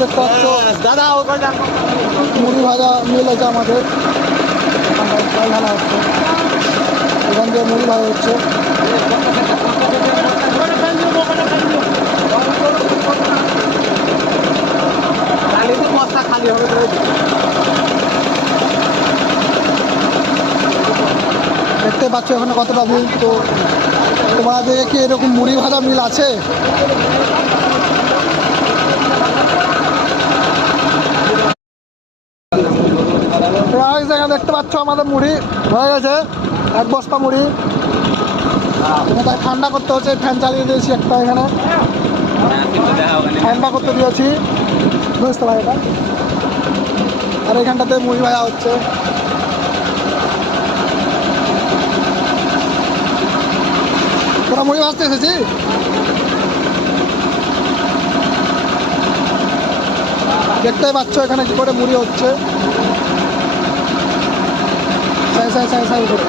দেখতে পাচ্ছ দাদা মুড়ি ভাজা মিল আছে আমাদের, ঢালা হচ্ছে, এখান থেকে মুড়ি ভাজা হচ্ছে। খালি হবে দেখতে পাচ্ছ এখানে কতটা মিল। তো তোমাদের কি এরকম মুড়ি ভাজা মিল আছে? এখানে দেখতে পাচ্ছ আমাদের মুড়ি হয়ে গেছে, 1 বস্তা মুড়ি। তাই ঠান্ডা করতে হচ্ছে, ফ্যান চালিয়ে দিয়েছি একটা, এখানে ঠান্ডা করতে দিয়েছি, বুঝতে পারি এটা। আর এখানটাতে মুড়ি ভাজা হচ্ছে। তোরা মুড়ি ভাজতে এসেছি, দেখতেই পাচ্ছ এখানে কি করে মুড়ি হচ্ছে, সাই সাই সাই সাই করে।